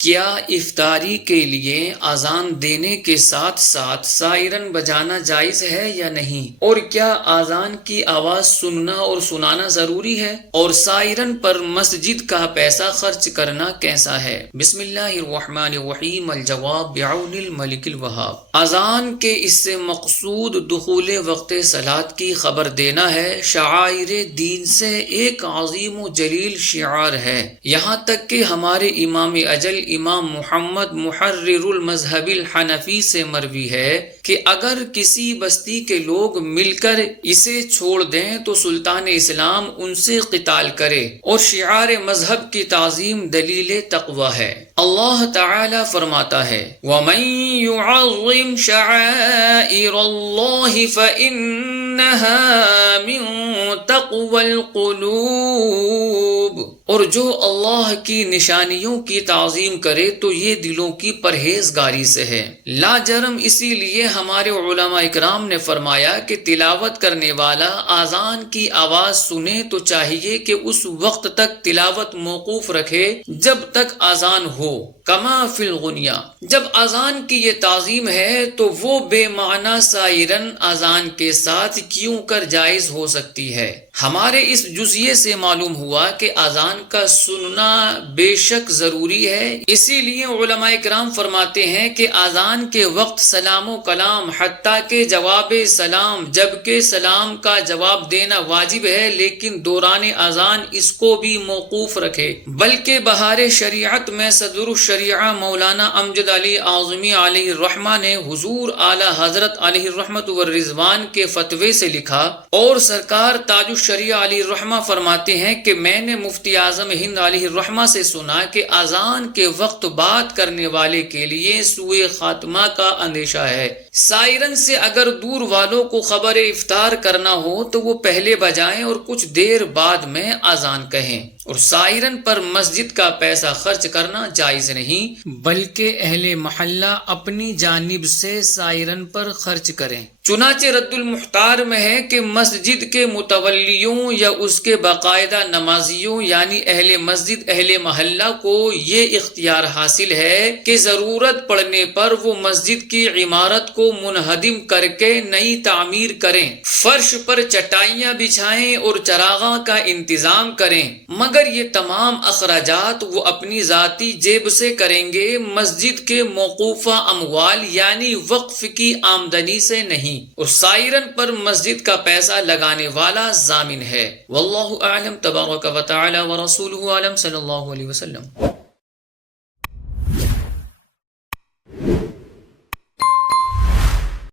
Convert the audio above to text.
کیا افطاری کے لیے اذان دینے کے ساتھ ساتھ سائرن بجانا جائز ہے یا نہیں؟ اور کیا اذان کی آواز سننا اور سنانا ضروری ہے؟ اور سائرن پر مسجد کا پیسہ خرچ کرنا کیسا ہے؟ بسم اللہ الرحمن الرحیم۔ الجواب بعون الملک الوہاب۔ اذان کے اس سے مقصود دخول وقت صلاۃ کی خبر دینا ہے۔ شعائر دین سے ایک عظیم و جلیل شعار ہے، یہاں تک کہ ہمارے امام اجل امام محمد محرر المذہب الحنفی سے مروی ہے کہ اگر کسی بستی کے لوگ مل کر اسے چھوڑ دیں تو سلطان اسلام ان سے قتال کرے، اور شعار مذہب کی تعظیم دلیل تقوی ہے۔ اللہ تعالی فرماتا ہے وَمَن يُعَظِّمْ شَعَائِرَ اللَّهِ فَإِنَّهَا مِن تَقْوَى الْقُلُوبِ، اور جو اللہ کی نشانیوں کی تعظیم کرے تو یہ دلوں کی پرہیزگاری سے ہے۔ لا جرم اسی لیے ہمارے علماء اکرام نے فرمایا کہ تلاوت کرنے والا اذان کی آواز سنے تو چاہیے کہ اس وقت تک تلاوت موقوف رکھے جب تک اذان ہو، کما فی الغنیہ۔ جب اذان کی یہ تعظیم ہے تو وہ بے معنی سائرن اذان کے ساتھ کیوں کر جائز ہو سکتی ہے؟ ہمارے اس جزیے سے معلوم ہوا کہ اذان کا سننا بے شک ضروری ہے، اسی لیے علماء کرام فرماتے ہیں کہ اذان کے وقت سلام و کلام حتیٰ کہ جواب سلام جبکہ سلام کا جواب دینا واجب ہے، لیکن دوران اذان اس کو بھی موقوف رکھے۔ بلکہ بہار شریعت میں صدر الشریعہ مولانا امجد علی اعظمی علیہ الرحمہ نے حضور اعلی حضرت علیہ الرحمۃ والرضوان کے فتوے سے لکھا، اور سرکار تاج الشریعہ علیہ الرحمہ فرماتے ہیں کہ میں نے مفتی اعظم ہند علیہ الرحمہ سے سنا کہ اذان کے وقت بات کرنے والے کے لیے سوء خاتمہ کا اندیشہ ہے۔ سائرن سے اگر دور والوں کو خبر افطار کرنا ہو تو وہ پہلے بجائیں اور کچھ دیر بعد میں اذان کہیں، اور سائرن پر مسجد کا پیسہ خرچ کرنا جائز نہیں، بلکہ اہل محلہ اپنی جانب سے سائرن پر خرچ کریں۔ چنانچہ رد المختار میں ہے کہ مسجد کے متولیوں یا اس کے باقاعدہ نمازیوں یعنی اہل مسجد اہل محلہ کو یہ اختیار حاصل ہے کہ ضرورت پڑنے پر وہ مسجد کی عمارت کو منہدم کر کے نئی تعمیر کریں، فرش پر چٹائیاں بچھائیں اور چراغاں کا انتظام کریں، مگر یہ تمام اخراجات وہ اپنی ذاتی جیب سے کریں گے، مسجد کے موقوفہ اموال یعنی وقف کی آمدنی سے نہیں، اور سائرن پر مسجد کا پیسہ لگانے والا ضامن ہے۔ واللہ اعلم، تبارک و تعالی و رسولہ اعلم، صلی اللہ علیہ وسلم۔